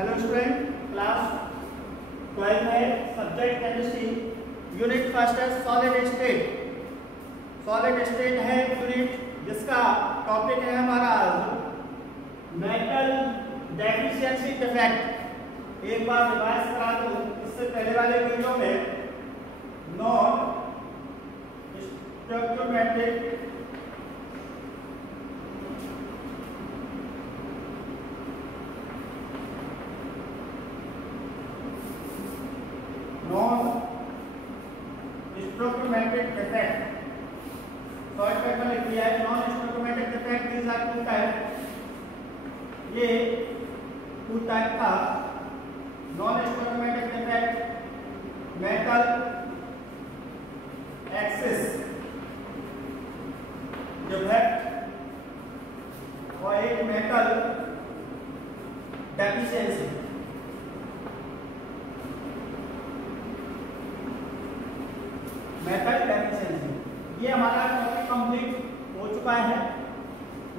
Hello student, class 12 में subject chemistry unit first है solid state. Solid state है unit जिसका टॉपिक है हमारा मेटल डेफिशिएंसी डिफेक्ट। एक बार रिवाइज करा दूं, इससे पहले वाले वीडियो में non stoichiometric stoichiometric defect short paper लिख दिया है। Non stoichiometric defect these are two type, ये टू टाइप का non stoichiometric defect metal excess defect और एक मेटल डेफिशिएंसी। मेटल डेफिशिएंसी ये हमारा टॉपिक कंप्लीट हो चुका है,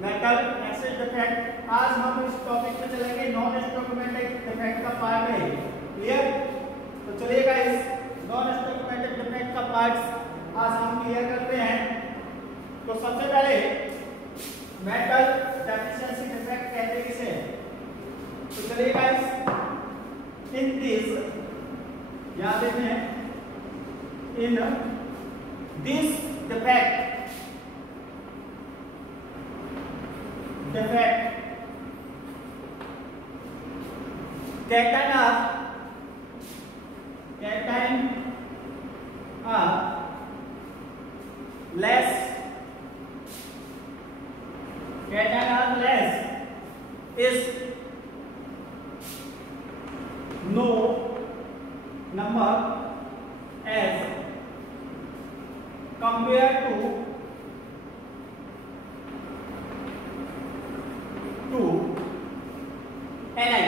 मेटल एक्सिस डिफेक्ट। आज हम इस टॉपिक पे चलेंगे नॉन स्टोइकोमेट्रिक डिफेक्ट का पार्ट है। क्लियर? तो चलिए गाइस, नॉन स्टोइकोमेट्रिक डिफेक्ट का पार्ट आज हम क्लियर करते हैं। तो सबसे पहले मेटल डेफिशिएंसी डिफेक्ट कहते हैं किसे? तो चलिए गाइस, इन दिस याद रखें, in this defect cation are less is no number as compared to Ni।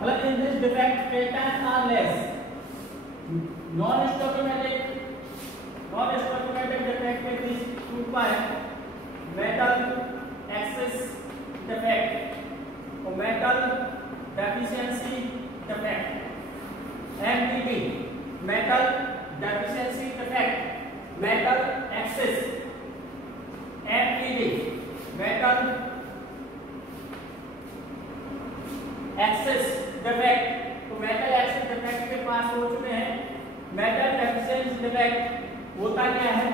मतलब in this defect cation are less। non stoichiometric defect में these two point metal axis defect और metal deficiency defect। MDD metal deficiency defect metal axis, MDD metal axis defect। तो metal axis defect के पास हो चुके हैं। metal deficiency defect होता क्या है?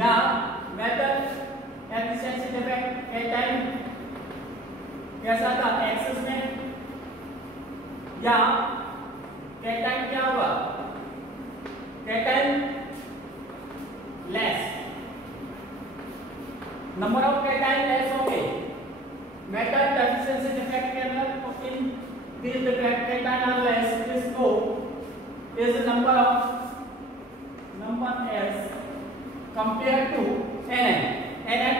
या metal deficiency defect के टाइम कैसा था? एक्सिस में या कैटाइन क्या हुआ? Cation less, number of cation less हो गए मेटल डेफिशिएंसी डिफेक्ट के अंदर। तो in this defect cation are less, this no is number as compare to an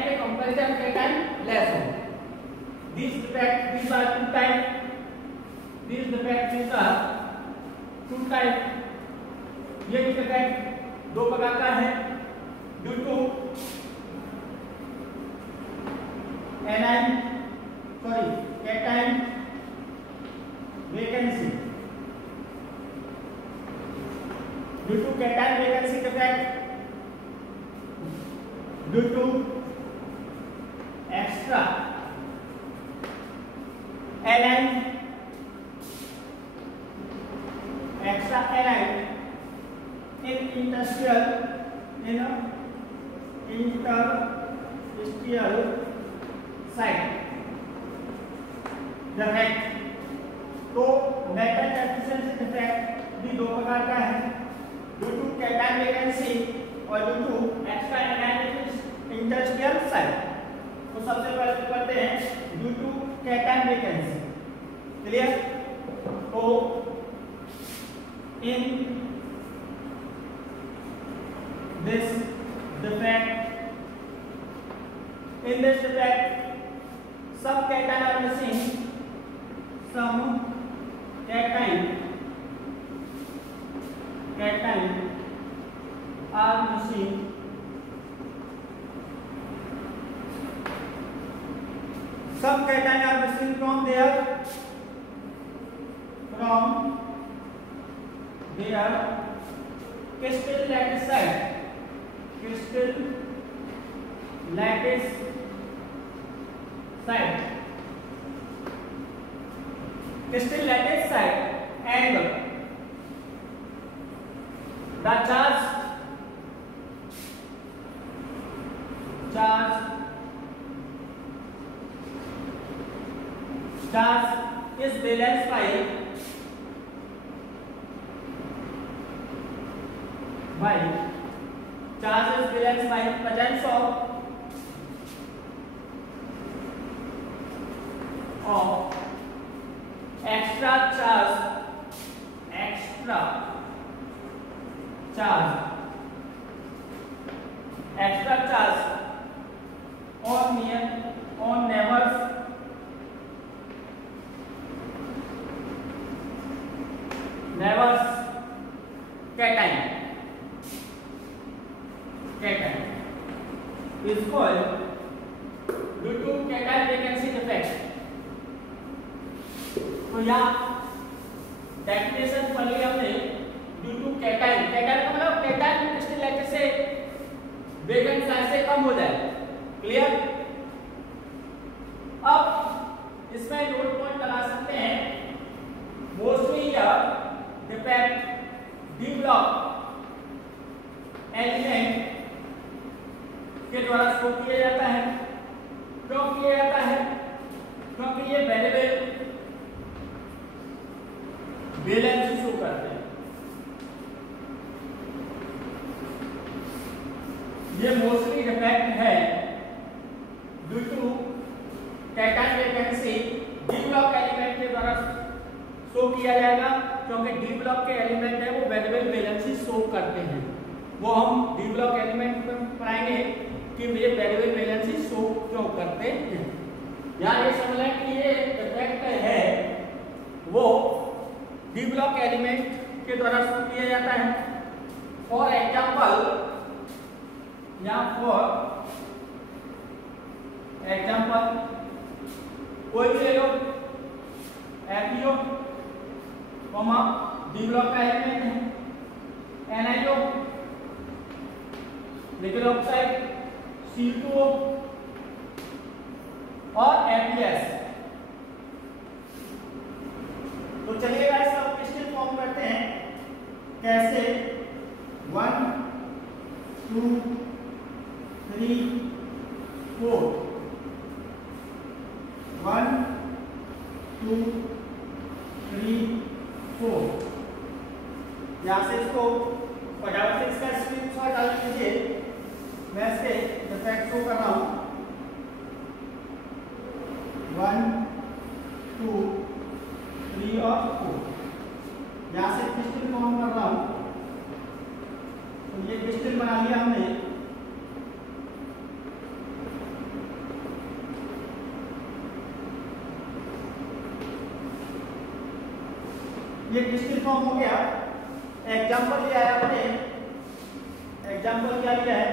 के कंपैरिजन कैटाइन लेस हो। This defect these are two type, this defect these are two type. ये defect दो प्रकार का है, due to cation vacancy, due to cation vacancy defect, due to extra alien in interstitial site defect। तो metal deficiency defect भी दो प्रकार का है, ड्यू टू कैटाइन वेकेंसी और due to extra analysis interstitial site. तो सबसे पहले करते हैं due to cation vacancy. Clear? तो in this defect some cation are missing, some cation are missing some cation are missing from their crystal lattice side. Crystal lattice side. Crystal lattice side and the charge is balanced by presence of extra charge on neighbors cation is called due to cation vacancy defect. तो यहाँ definition पढ़ लिया हमने due to cation का मतलब cation crystal lattice से vacant size से कम हो जाए। क्लियर? अब इसमें नोट पॉइंट लगा सकते हैं। मोस्टली यह डिफेक्ट डी ब्लॉक एलिमेंट के द्वारा शो किया जाता है। क्यों किया जाता है? क्योंकि ये वेरिएबल बैलेंस शो करते हैं। ये मोस्टली डिफेक्ट है due to cation vacancy D block element के द्वारा शो किया जाएगा, क्योंकि डी ब्लॉक के एलिमेंट है वो वेरिएबल बैलेंस शो करते हैं। वो हम डी ब्लॉक एलिमेंट में पढ़ाएंगे कि ये वेरिएबल बैलेंस शो क्यों करते हैं। यहाँ ये समझ लें कि ये डिफेक्ट है वो डी ब्लॉक एलिमेंट के द्वारा शो किया जाता है। फॉर एग्जाम्पल कोई भी ले लो FeO डी ब्लॉक का एलिमेंट है, NiO निकल ऑक्साइड, C2O और FeS। तो चलिए गाइस अब क्रिस्टल फॉर्म करते हैं। कैसे? 1 2 3 4 1 2 3 4। यहाँ से इसको फटाफट से इसका स्क्रीनशॉट डाल लीजिए। मैं इसके इफेक्ट शो कर रहा हूँ। 1 2 3 और 4। यहाँ से क्रिस्टल फॉर्म कर रहा हूँ। तो ये क्रिस्टल बना लिया हमने। ये क्रिस्टल फॉर्म हो गया। एग्जाम्पल लिया है आपने। एग्जाम्पल क्या लिया है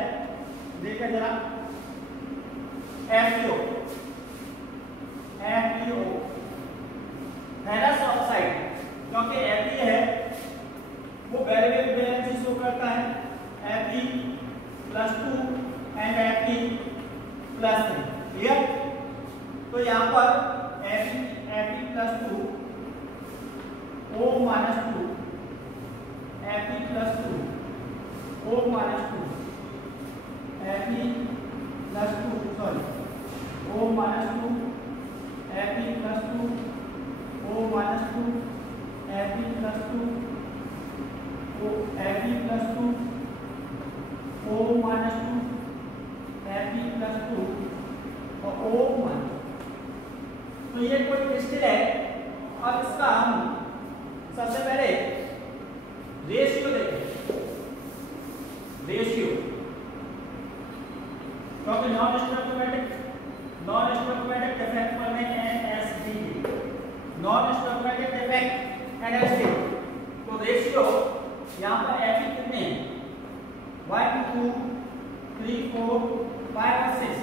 देखिए जरा। FeO फेरस ऑक्साइड, क्योंकि Fe है वो वेरिएबल बैलेंस शो करता है। Fe+2 and Fe+3। क्लियर? तो यहाँ पर Fe+2 O-2 Fe+2 O-2 Fe+2 sorry O-2 Fe+2 O-2 Fe+2 Fe+2 O-2 Fe+2 और O1। तो ये कोई क्रिस्टल है। अब इसका हम सबसे पहले रेशियो देखें। रेशियो क्योंकि नॉन स्टोइकोमेट्रिक डिफेक्ट पर में NSD, non stoichiometric defect NSD। तो रेशियो यहाँ पर Fe कितने हैं? 1 2 3 4 5 और 6।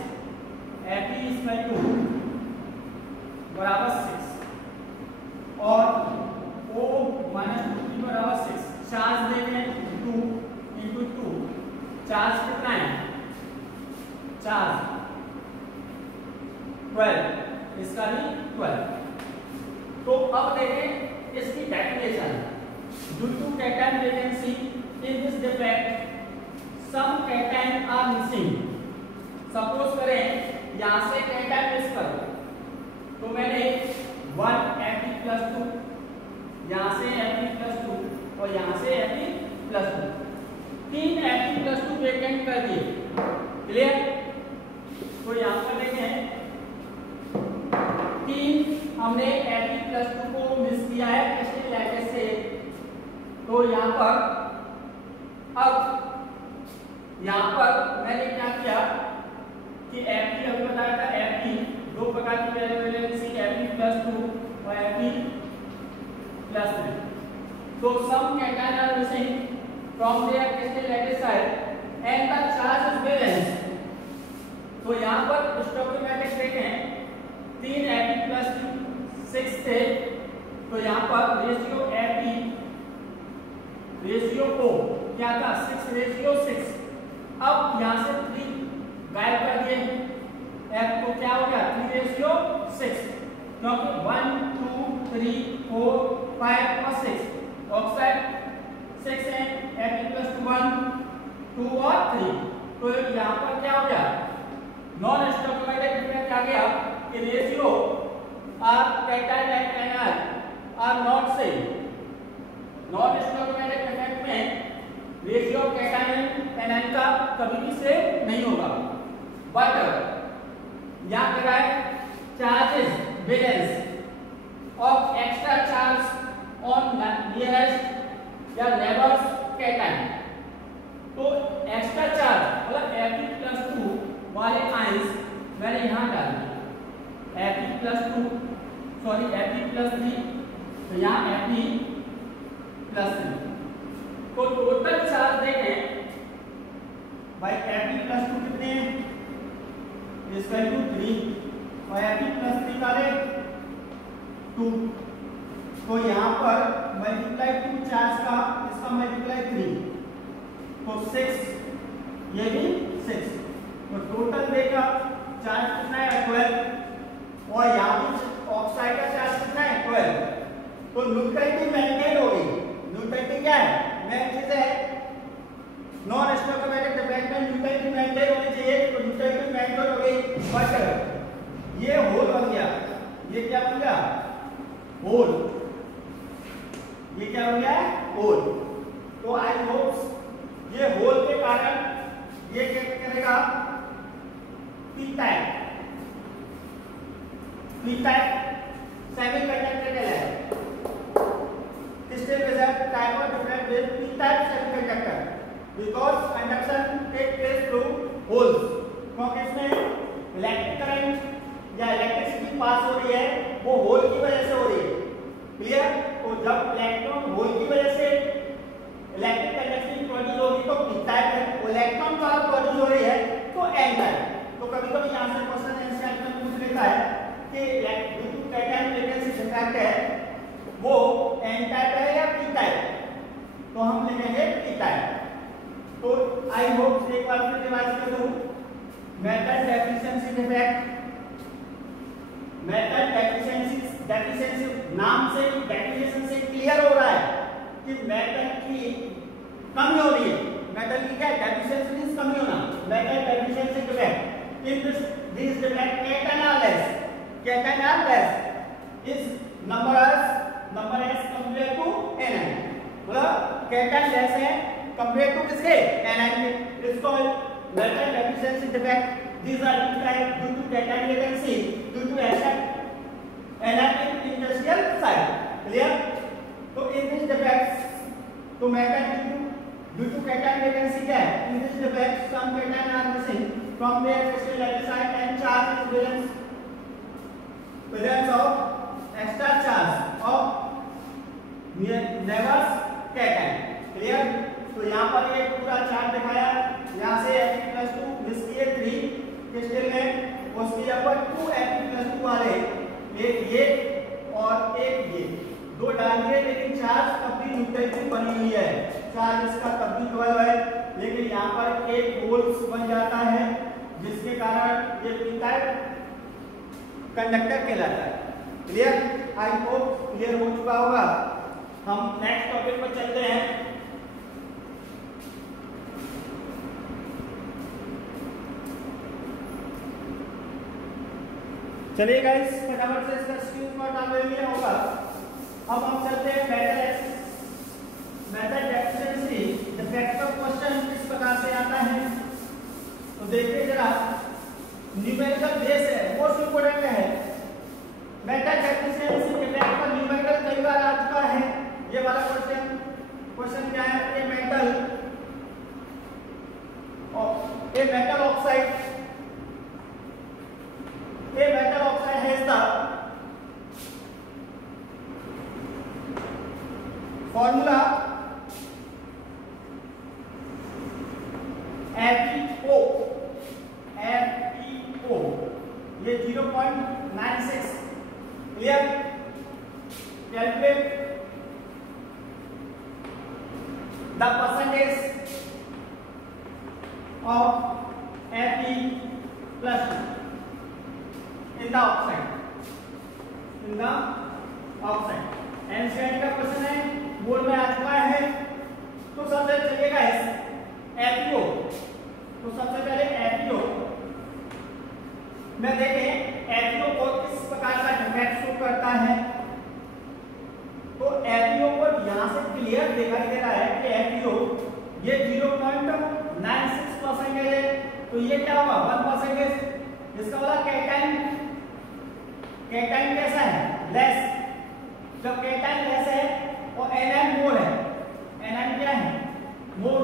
Fe is by 2 चार्ज कितना है, चार्ज 12, इसका भी 12। तो अब देखें इसकी definition. Due to cation vacancy in this defect some cation are missing. Suppose करें यहां से कैटायन मिस करो, तो मैंने 1 Fe+2, यहां से Fe+2 और यहां से Fe+2, 3 Fe+2 वेकेंट कर दिए। क्लियर? तो यहां पर देखें 3 हमने Fe+2 को मिस किया है क्रिस्टल लैटिस से। तो यहां पर अब यहां पर मैंने क्या किया कि Fe अभी बताया था, Fe दो प्रकार की वैलेंसी Fe+2 और Fe+3। तो some cation are missing from their crystal lattice site and the charge is balanced. तो यहां पर स्टोइकोमेट्रिक देखें 3 Fe+6 थे, तो यहां पर रेशियो को क्या था, 6:6। अब यहां से 3 गायब कर दिए, F को क्या हो गया 3:6, क्योंकि 1 2 3 4 5 और 6 ऑक्साइड 6 है, Fe+1 2 और 3। तो यहां पर क्या हो गया, नॉन स्टोइकोमेट्रिक डिफेक्ट आ गया कि ratio are cation and anion are not same. Non stoichiometric defect में रेशियो कैटायन एनायन का कभी भी सेम नहीं होगा। बट यहां पे है charges balance of extra charge on nearest या नेबर्स कैटायन। तो एक्स्ट्रा चार्ज मतलब Fe+2 वाले आयंस मैंने यहां डाल दिए, Fe+3, तो यहां Fe+3। तो टोटल चार्ज देखें भाई, Fe+2 कितने हैं, इसका 3 और Fe+3 का 2। तो यहां पर मल्टीप्लाई 2 चार्ज का, इसका मल्टीप्लाई 3, तो 6, ये भी 6। तो टोटल देखा चार्ज कितना है 12, और यहां भी ऑक्साइड का चार्ज कितना है 12। तो न्यूट्रलिटी मेंटेन हो गई। न्यूट्रलिटी क्या है, मेन चीज है नॉन स्टोइकोमेट्रिक डिफेक्ट में न्यूट्रलिटी मेंटेन होनी चाहिए। तो न्यूट्रलिटी मेंटेन हो गई, बट ये होल बन गया, ये क्या बन गया, होल, ये क्या बन गया, होल। तो आई होप ये होल के कारण ये क्या करेगा, p-type semiconductor कहलाएगा। Crystal result type of defect with p-type semiconductor because conduction take place through holes। क्योंकि इसमें इलेक्ट्रिक करंट या इलेक्ट्रिसिटी पास हो रही है वो होल की वजह से हो रही है। क्लियर? तो जब इलेक्ट्रॉन होल की वजह से इलेक्ट्रिक कंडक्टिविटी प्रोड्यूस होगी तो p-type है, इलेक्ट्रॉन द्वारा प्रोड्यूस हो रही है तो n-type। तो कभी-कभी यहां से क्वेश्चन एनसीईआरटी में पूछ लेता है कि due to cation vacancy defect है वो n-type है या p-type, तो हम लिखेंगे p-type। तो आई होप एक बार फिर रिवाइज कर दूं, metal deficiency defect, metal deficiency नाम से डेफिनेशन से क्लियर हो रहा है कि मेटल की कमी हो रही है। मेटल की क्या डेफिशिएंसी मींस कमी होना, metal deficiency defect. In this defect cation are less is numerous as compared to anion। मतलब कैटायन लेस है compared to किसके, anion के। इसको metal deficiency defect, these are described due to cation vacancy due to anion industrial site। Clear? तो in this defect तो metal due to cation vacancy क्या है, in this defect some cation are missing from their crystal lattice site and charge is presence of extra charge of neighbours cation. Clear? तो यहाँ पर एक पूरा chart दिखाया, यहाँ से Fe+2 मिस किए 3 क्रिस्टल में, उसकी यहाँ पर 2 Fe+2 वाले, एक ये और एक ये, दो डाल दिए, लेकिन चार्ज तब भी न्यूट्रलिटी बनी हुई है, चार्ज इसका तब भी 12 है। लेकिन यहाँ पर एक होल्स बन जाता है जिसके कारण ये पीता कंडक्टर कहलाता है। क्लियर? आई होप क्लियर हो चुका होगा। हम नेक्स्ट टॉपिक पर चलते हैं। चलिए गाइस, फटाफट से इसका स्क्रीनशॉट आप ले लिया होगा। अब हम चलते हैं मेथड डेफिशिएंसी डिफेक्ट का क्वेश्चन किस प्रकार से आता है। तो देखिए जरा, न्यूमेरिकल बेस है, मोस्ट इंपोर्टेंट है। मेथड डेफिशिएंसी डिफेक्ट का न्यूमेरिकल कई बार आ चुका है। ये वाला क्वेश्चन क्या है? A metal oxide has the formula FeO, ये 0.96। Clear? Calculate the percentage of Fe plus 2 in the oxide। NCERT का क्वेश्चन है, बोर्ड में आ चुका है। तो सबसे चलिएगा FeO। तो सबसे पहले FeO में देखें FeO को किस प्रकार का डिफेक्ट शो करता है। तो FeO को यहां से क्लियर दिखाई दे रहा है कि FeO ये 0.96% है। तो ये क्या होगा? 1%। इसका वाला कैटाइन कैसा है? लेस। जब कैटाइन लेस है और एनायन मोर है, एनायन क्या है? मोर।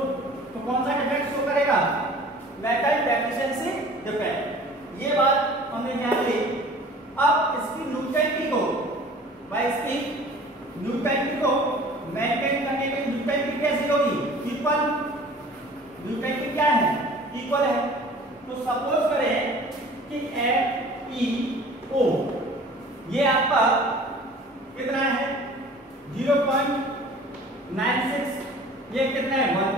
तो कौन सा डिफेक्ट शो करेगा? Metal deficiency defect. ये बात हमने ध्यान ली। अब इसकी न्यूट्रलिटी को मेंटेन करने के लिए न्यूट्रलिटी कैसी होगी? इक्वल। न्यूट्रलिटी क्या है? इक्वल है। तो सपोज करें कि FeO ये आपका कितना है? 0.96। ये कितना है? 1।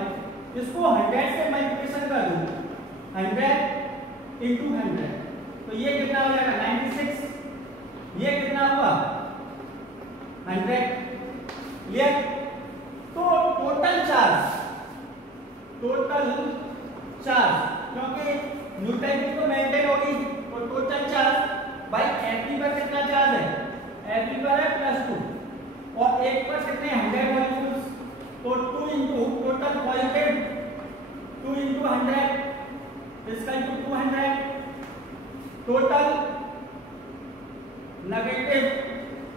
इसको 100 से मल्टीप्लिकेशन कर दूं, 100 into 100, तो ये कितना हो जाएगा? 96। ये कितना हुआ? 100। क्लियर? तो टोटल चार्ज क्योंकि न्यूट्रलिटी तो मेंटेन होगी, तो टोटल चार्ज भाई Fe पर कितना चार्ज है? Fe पर है +2 और एक पर कितने? 100 मॉलिक्यूल्स। तो 2 into टोटल पॉजिटिव 2 into 100 इसका into 200 टोटल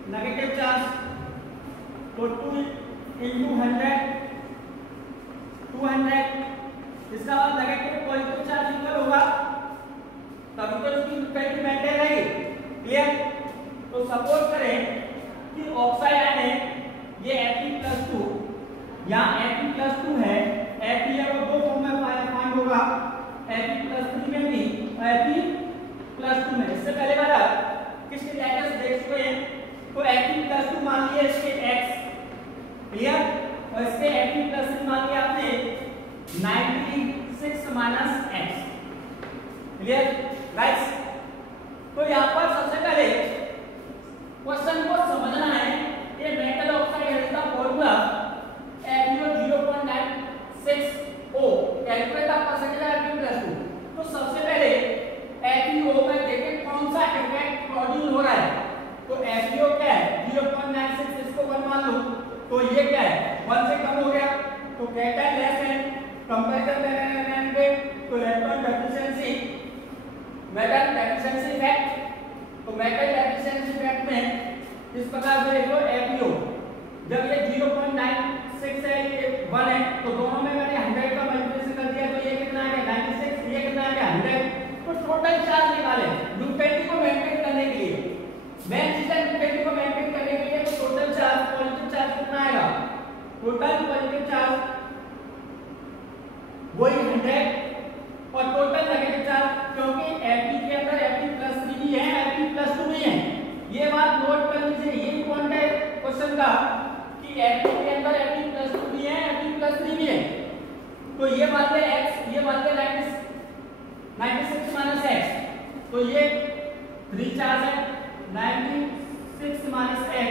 नेगेटिव चार्ज। तो 2 into 100 200 इसका मतलब नेगेटिव पॉजिटिव चार्ज इक्वल होगा, तभी तो इसकी न्यूट्रलिटी मेंटेन रहेगी। क्लियर? तो सपोज करें कि ऑक्साइड आयन है ये Fe+2, यहाँ Fe+2 है। Fe अगर दो फॉर्म में फाइंड होगा, Fe+3 में भी Fe+2 में। इससे पहले वाला किसके स्टेटस देख चुके हैं। तो Fe+2 मान लिया इसके x। क्लियर? और इसके Fe+3 मान लिया आपने 96 - x। Clear guys? तो यहाँ पर सबसे पहले क्वेश्चन को समझना है। ये मेटल ऑक्साइड का formula FeO 0.96O, calculate the percentage of Fe+2। तो सबसे पहले FeO में देखें कौन सा इफेक्ट प्रोड्यूस हो रहा है। तो FeO क्या है? 0.96, इसको 1 मान लो, तो ये क्या है? 1 से कम हो गया। तो कैटाइन लेस है कंपैरेटिव एनायन पे, तो electron deficiency metal deficiency effect. तो मेटल डेफिशिएंसी इफेक्ट में इस प्रकार से देखो FeO जब ये 0.96 है, ये 1 है, तो दोनों में मैंने 100 का मल्टीप्लिकेशन कर दिया, तो ये कितना आ गया? 96। ये कितना आ गया? 100। तो टोटल चार्ज निकाले न्यूट्रलिटी को मेंटेन करने के लिए। मेन चीज है न्यूट्रलिटी को मेंटेन करने के लिए। तो टोटल चार्ज, पॉजिटिव चार्ज कितना आएगा? टोटल पॉजिटिव चार्ज वही 100 और टोटल नेगेटिव चार्ज, क्योंकि Fe के अंदर Fe+3 भी है, Fe+2 भी है। ये बात नोट कर लीजिए, ये पॉइंट है क्वेश्चन का कि Fe के अंदर Fe+2 भी है, Fe+3 भी है। तो ये मान ले x, ये मान ले 96 माइनस x, तो ये 3 चार्ज है 96 माइनस x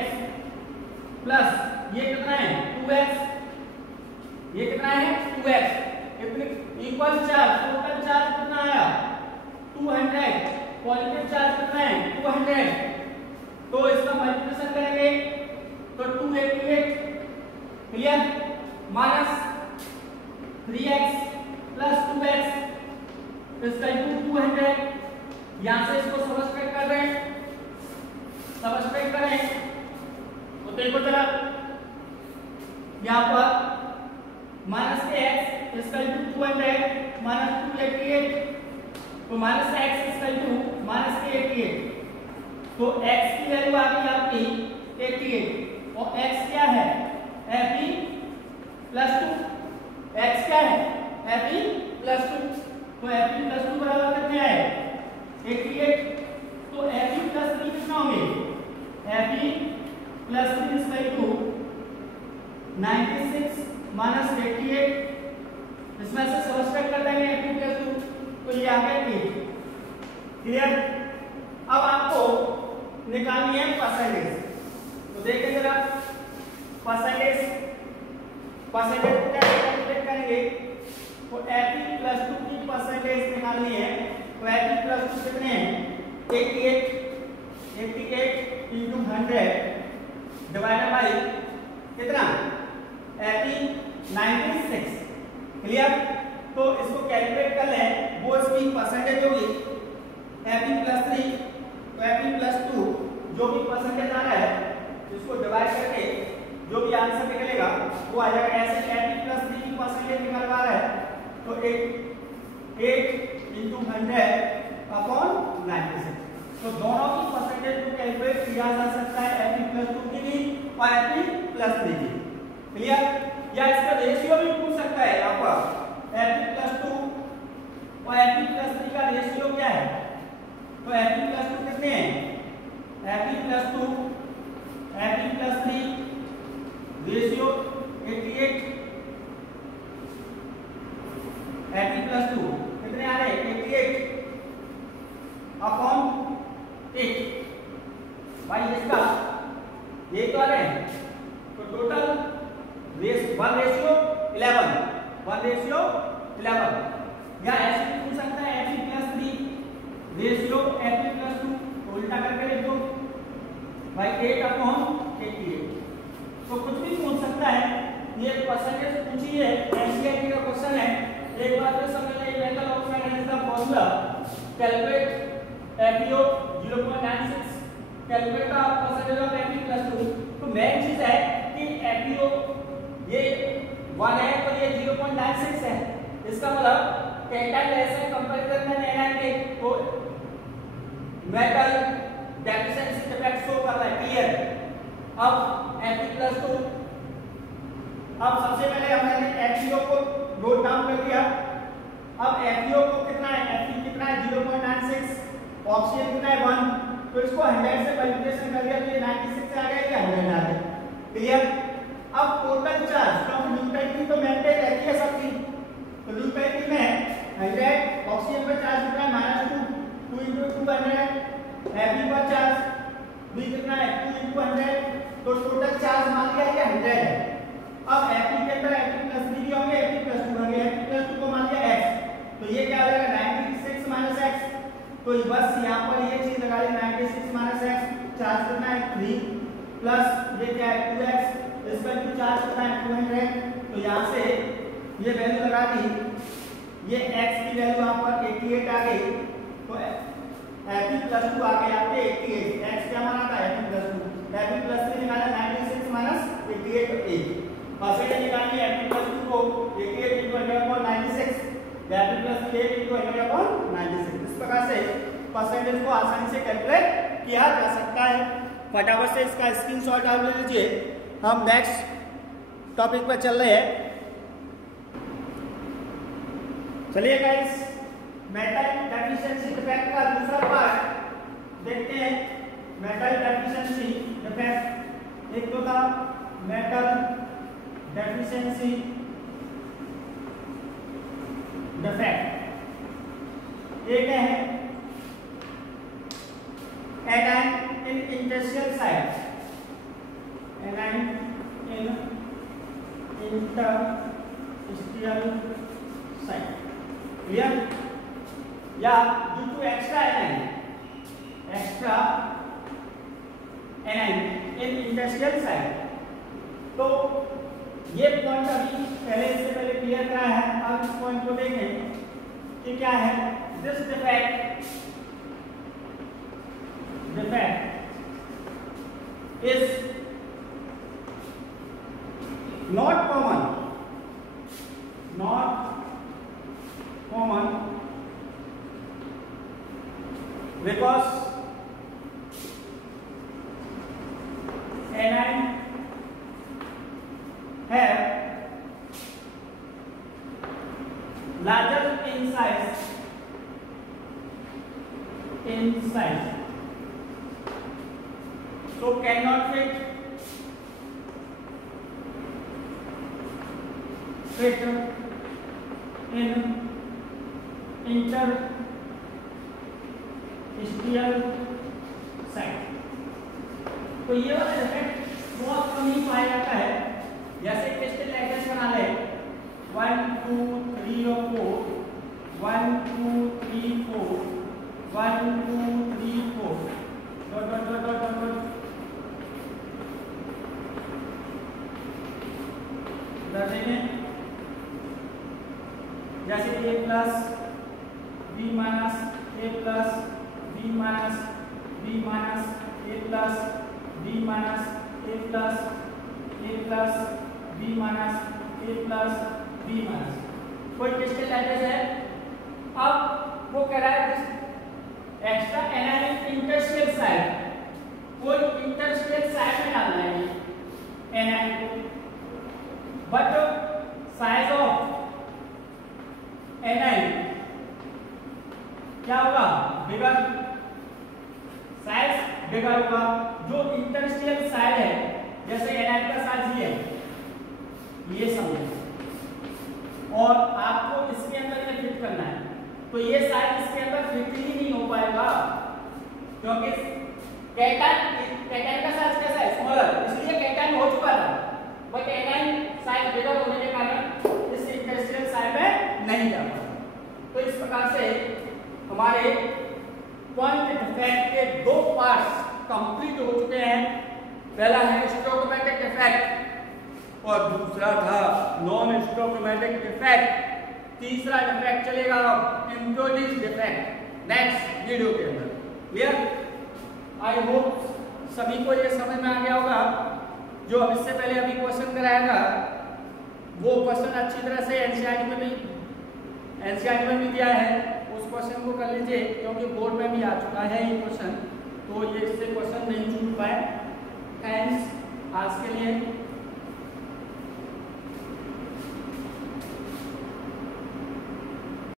प्लस ये कितना है 2x, ये कितना है 2x equal charge, total charge कितना आया 200, पॉजिटिव चार्ज कितना है 200, तो इसका मल्टीप्लिकेशन करेंगे तो 288 clear minus 3x plus 2x इसका इक्वल 200, यहां से इसको सबट्रैक्ट कर रहे हैं, सबट्रैक्ट करें तो देखो जरा यहां पर माइनस x इसका इक्वल 200 माइनस 288, तो माइनस x इसका इक्वल माइनस 88, तो x की वैल्यू आ गई आपकी 88 और x क्या है fe प्लस 2, x क्या है fe प्लस 2, तो fe प्लस 2 बराबर कितना है 88, तो fe प्लस 3 कितना होंगे fe प्लस 3 इसका इक्वल 96 माइनस 88, इसमें से सबट्रैक्ट कर देंगे fe प्लस 2, तो ये आ गया 8 क्लियर। अब आपको निकालनी है परसेंटेज, तो देखें जरा परसेंटेज को क्या कैलकुलेट करेंगे, तो fe प्लस 2 की परसेंटेज निकालनी है, तो fe प्लस 2 कितने हैं 88 इंटू 100 डिवाइडेड बाई कितना fe 96 क्लियर। तो इसको कैलकुलेट कर लें, वो इसकी परसेंटेज होगी fe प्लस 3, तो fe प्लस 2 जो भी परसेंटेज आ रहा है इसको डिवाइड करके जो भी आंसर निकलेगा वो आ जाएगा। ऐसे fe प्लस 3 की परसेंटेज निकलवा रहा है तो 8 इंटू 100 अपॉन 96, तो दोनों की परसेंटेज को कैलकुलेट किया जा सकता है fe प्लस 2 की भी और fe प्लस 3 की, क्लियर। या इसका रेशियो भी पूछ सकता है आपका, fe प्लस 2 और fe प्लस 3 का रेशियो क्या है, तो fe प्लस 2 कितने हैं fe plus 2 fe plus 3 ratio 88, fe plus 2 कितने आ रहे हैं 88 अपॉन 8, भाई इसका ये तो आ रहे हैं, तो टोटल 1 रेशियो 11 या ऐसे भी पूछ सकता है fe plus 3 ratio fe plus 2, उल्टा करके लिख दो भाई 8 अपॉन 88, तो कुछ भी पूछ सकता है। ये परसेंटेज पूछी है, एनसीईआरटी का क्वेश्चन है, एक बार फिर समझ लें method of finding the formula calculate FeO 0.96 calculate the percentage of Fe plus 2, तो मेन चीज है कि FeO ये 1 है तो ये 0.96 है, इसका मतलब कैटाइन लेसन कंपैरिजन में नहीं है, तो मेटल डेफिशिएंसी डिफेक्ट शो कर रहा है क्लियर। अब Fe प्लस 2, अब सबसे पहले हमने FeO को नोट डाउन कर दिया, अब FeO को कितना है Fe कितना है 0.96, ऑक्सीजन कितना है 1, तो इसको 100 से मल्टीप्लिकेशन कर दिया तो ये 96 से आ गया, ये 100 आ गया क्लियर। अब टोटल चार्ज क्योंकि न्यूट्रलिटी तो मेंटेन रहती है सबकी, तो न्यूट्रलिटी में 100 ऑक्सीजन पर चार्ज कितना है -2 इंटू 200, Fe पर चार्ज भी कितना है 2 इंटू 100, तो टोटल चार्ज मान लिया ये 100 है। अब Fe के अंदर Fe प्लस 3 भी होंगे, Fe प्लस 2 होंगे, Fe प्लस 2 को मान लिया x, तो ये क्या हो जाएगा 96 माइनस x, तो बस यहाँ पर ये चीज लगा ली 96 माइनस x, चार्ज कितना है 3 प्लस ये क्या है 2x, इसका भी चार्ज कितना है 200, तो यहाँ से ये वैल्यू लगा दी, ये x की वैल्यू यहाँ पर 88 आ गई, तो Fe प्लस 2 आ गया आपके 88, x क्या माना था Fe प्लस 2, Fe प्लस 3 निकाला 96 माइनस 88 तो 1 परसेंटेज निकालिए Fe प्लस 2 को 88 into 100/96, Fe प्लस 8 into 100/96, इस प्रकार से परसेंटेज को आसानी से कैलकुलेट किया जा सकता है। फटाफट से इसका स्क्रीनशॉट आप ले लीजिए। हम नेक्स्ट टॉपिक पर चल रहे हैं। चलिए गाइस, मेटल डेफिशिएंसी डिफेक्ट का दूसरा पार्ट देखते हैं। मेटल डेफिशिएंसी डिफेक्ट, एक तो था मेटल डेफिशिएंसी डिफेक्ट। एक है anion in interstitial site, anion in interstitial site, clear? या due to extra anion in interstitial site. तो ये पॉइंट अभी इससे पहले क्लियर करा है। अब इस पॉइंट को देखें कि क्या है। This defect is not common because anion have larger in size, so cannot fit in interstitial site। तो ये वाला डिफेक्ट बहुत कम ही पाया जाता है। जैसे क्रिस्टल एड्रेस बना ले 1 2 3 और 4, 1 2 3 4, 1 2 3 4 dot dot dot dot dot देखें। जैसे a plus b minus a plus b minus b minus a plus b minus a plus b minus a plus b minus कोई क्रिस्टल एड्रेस है। अब वो कह रहा है एक्स्ट्रा एनाइन इंटरस्टिशियल साइट, कोई इंटरस्टिशियल साइट में डालना है एनाइन को, बट साइज ऑफ एनाइन क्या होगा? बिगर, साइज बिगर होगा। जो इंटरस्टिशियल साइड है, जैसे एनाइन का साइज ये समझे, और आपको इसके अंदर ये फिट करना है, तो ये साइज इसके अंदर फिट ही नहीं हो पाएगा, क्योंकि कैटायन का साइज कैसा है? स्मॉलर, इसलिए कैटायन हो चुका था, बट एनाइन साइज बिगर होने के कारण इस इंटरस्टिशियल साइड में नहीं जा पाता। तो इस प्रकार से हमारे पॉइंट डिफेक्ट के दो पार्ट्स कंप्लीट हो चुके हैं। पहला है स्टोकोमेटिक डिफेक्ट और दूसरा था नॉन स्टोकोमेटिक डिफेक्ट। तीसरा डिफेक्ट चलेगा इंट्रोड्यूस डिफेक्ट नेक्स्ट वीडियो के अंदर। क्लियर? आई होप सभी को ये समझ में आ गया होगा। जो अब इससे पहले अभी क्वेश्चन कराया था वो क्वेश्चन अच्छी तरह से एनसीईआरटी में भी दिया है, उस क्वेश्चन को कर लीजिए, क्योंकि बोर्ड में भी आ चुका है ये क्वेश्चन, तो ये इससे क्वेश्चन नहीं छूट पाए। थैंक्स आज के लिए।